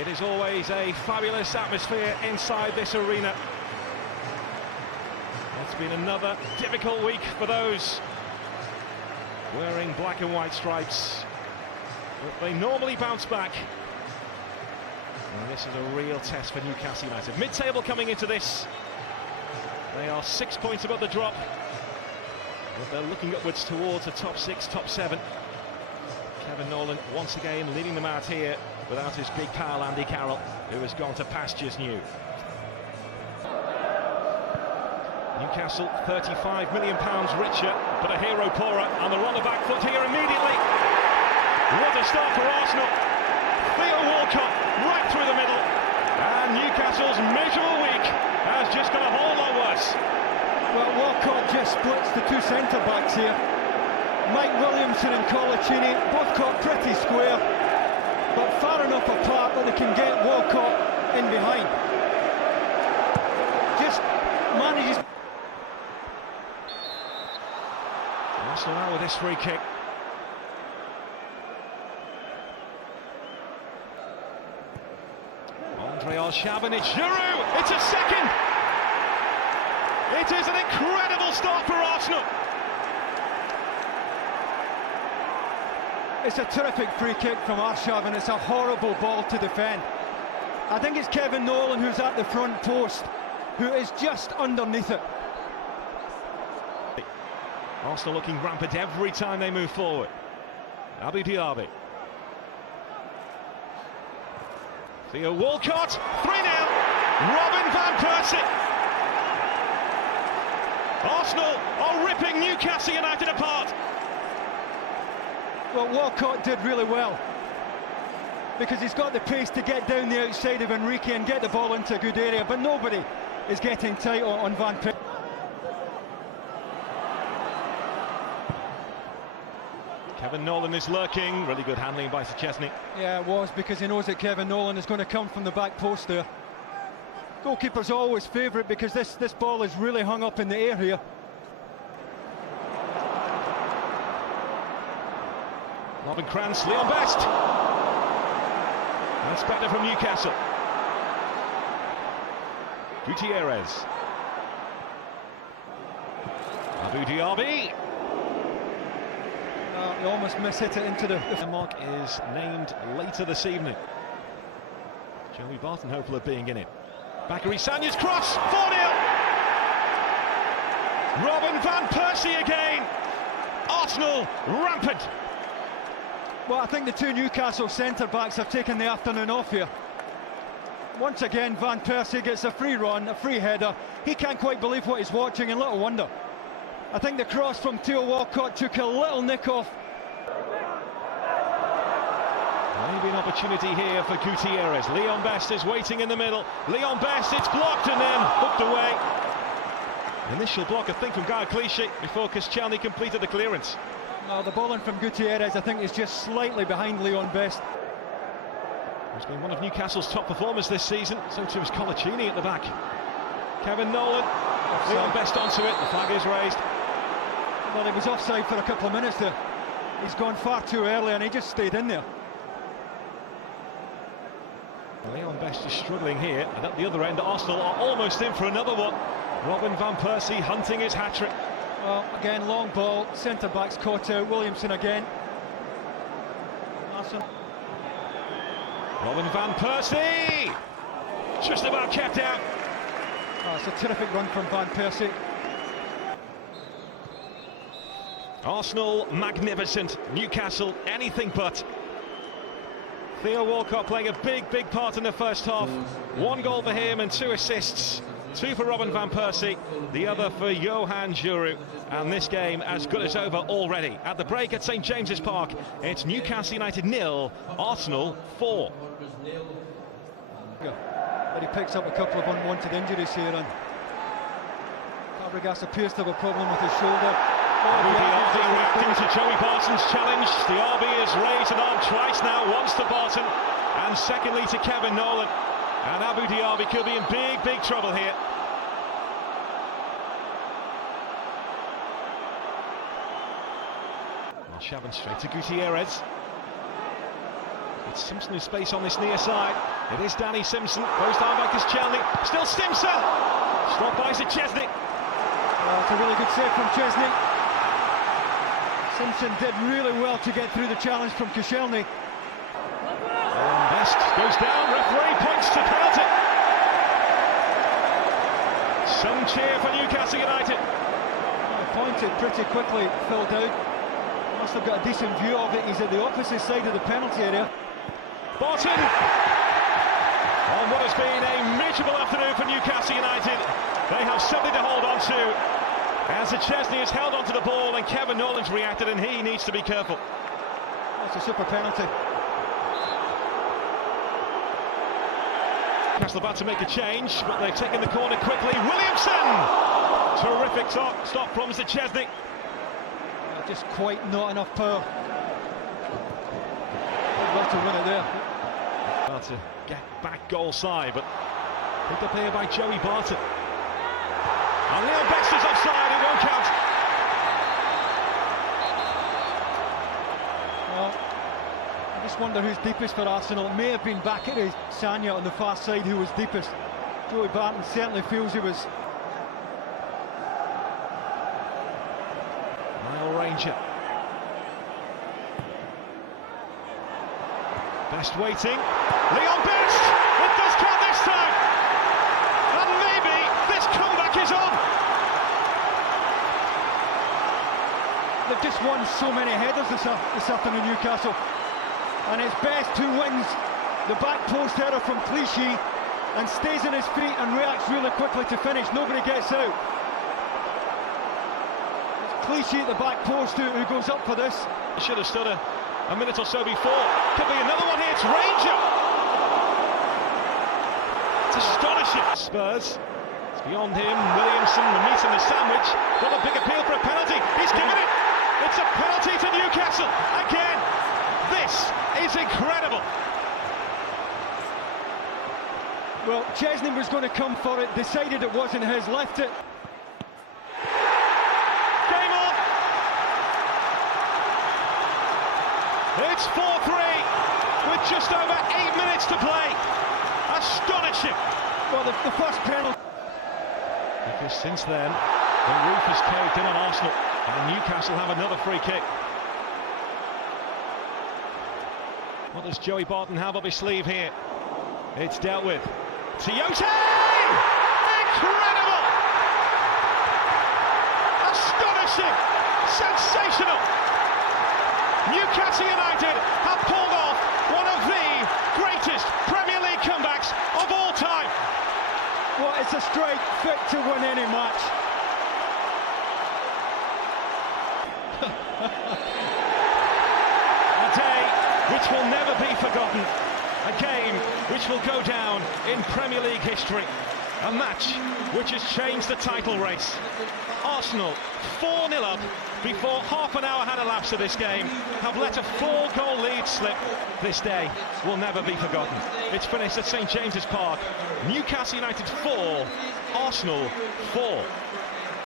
It is always a fabulous atmosphere inside this arena. It's been another difficult week for those wearing black and white stripes, but they normally bounce back. And this is a real test for Newcastle United. Mid-table coming into this. They are 6 points above the drop, but they're looking upwards towards the top 6, top 7. Kevin Nolan once again leading them out here without his big pal Andy Carroll, who has gone to pastures new. Newcastle £35 million richer, but a hero poorer, and they're on the back foot here immediately. What a start for Arsenal. Theo Walcott right through the middle, and Newcastle's miserable week has just got a whole lot worse. Well, Walcott just splits the two centre-backs here. Mike Williamson and Colaccini both caught pretty square, but far enough apart that they can get Walcott in behind. Just manages. Arsenal now with this free kick. Arsene it's Giroud, it's a second! It is an incredible start for Arsenal! It's a terrific free kick from Arshavin. It's a horrible ball to defend. I think it's Kevin Nolan who's at the front post, who is just underneath it. Arsenal looking rampant every time they move forward. Abu Diaby. Theo Walcott, 3-0. Robin van Persie. Arsenal are ripping Newcastle United apart. Well, Walcott did really well, because he's got the pace to get down the outside of Enrique and get the ball into a good area, but nobody is getting tight on Van Persie. Kevin Nolan is lurking, really good handling by Szczesny. Yeah, it was, because he knows that Kevin Nolan is going to come from the back post there. Goalkeeper's always favourite, because this ball is really hung up in the air here. Robin Krantz, Leon Best. That's better from Newcastle. Gutierrez. Abu Diaby. He almost mishit it into the... Denmark is named later this evening. Joey Barton hopeful of being in it. Bakary Sagna's cross, 4-0! Robin van Persie again! Arsenal rampant! Well, I think the two Newcastle centre-backs have taken the afternoon off here. Once again, Van Persie gets a free run, a free header. He can't quite believe what he's watching, and little wonder. I think the cross from Theo Walcott took a little nick off. Maybe an opportunity here for Gutierrez. Leon Best is waiting in the middle. Leon Best, it's blocked and then hooked away. Initial block, I think, from Gael Clichy before Koscielny completed the clearance. No, the ball in from Gutierrez, I think, is just slightly behind Leon Best. He's been one of Newcastle's top performers this season, so too is Colaccini at the back. Kevin Nolan, Leon Best onto it, the flag is raised. Well, he was offside for a couple of minutes there. He's gone far too early and he just stayed in there. Leon Best is struggling here, and at the other end, Arsenal are almost in for another one. Robin van Persie hunting his hat-trick. Well, again, long ball, centre-backs caught out, Williamson again. Arsenal. Robin van Persie! Just about kept out. Oh, it's a terrific run from Van Persie. Arsenal magnificent, Newcastle anything but. Theo Walcott playing a big part in the first half. 1 goal for him and 2 assists. 2 for Robin van Persie, the other for Johan Giroud. And this game as good as over already. At the break at St James's Park, it's Newcastle United 0, Arsenal 4. But he picks up a couple of unwanted injuries here, and Fabregas appears to have a problem with his shoulder. Reacting to Joey Barton's challenge. The RB is raised an arm twice now, once to Barton and secondly to Kevin Nolan. And Abu Diaby could be in big trouble here. Arshavin straight to Gutierrez. It's Simpson who's space on this near side. It is Danny Simpson. Goes down by Koscielny. Still Simpson. Stopped by Szczesny. It's a really good save from Szczesny. Simpson did really well to get through the challenge from Koscielny. Best goes down. Referee points to penalty. Some cheer for Newcastle United. Pointed pretty quickly, Phil Dowd. Must have got a decent view of it. He's at the opposite side of the penalty area. Barton! On what has been a miserable afternoon for Newcastle United. They have something to hold on to. As Szczesny has held onto the ball and Kevin Nolan's reacted, and he needs to be careful. That's a super penalty. Newcastle about to make a change, but they've taken the corner quickly. Williamson! Terrific stop from Szczesny. Just quite not enough power. Well to win it there. About to get back goal side, but picked up here by Joey Barton. And Leon Best is offside, it won't count. Well, I just wonder who's deepest for Arsenal. It may have been Bakary Sagna on the far side who was deepest. Joey Barton certainly feels he was. Ranger. Best waiting. Leon Best! It does count this time! And maybe this comeback is on! They've just won so many headers this afternoon, Newcastle. And it's Best who wins the back post header from Clichy and stays on his feet and reacts really quickly to finish. Nobody gets out. Clichy at the back post who goes up for this. Should have stood a minute or so before. Could be another one here. It's Ranger. It's astonishing. Spurs. It's beyond him. Williamson, the meat and the sandwich. What a big appeal for a penalty. He's given it. It's a penalty to Newcastle. Again. This is incredible. Well, Szczesny was going to come for it. Decided it wasn't his. Left it. It's 4-3 with just over 8 minutes to play. Astonishing. Well, the first penalty. Because since then, the roof has caved in on Arsenal, and Newcastle have another free kick. What does Joey Barton have up his sleeve here? It's dealt with. Tiote! Incredible! Astonishing! Sensational! Newcastle United have pulled off one of the greatest Premier League comebacks of all time. Well, it's a strike fit to win any match. A day which will never be forgotten. A game which will go down in Premier League history. A match which has changed the title race. Arsenal 4-0 up before half an hour had elapsed of this game, have let a 4-goal lead slip. This day will never be forgotten. It's finished at St James's Park. Newcastle United 4, Arsenal 4.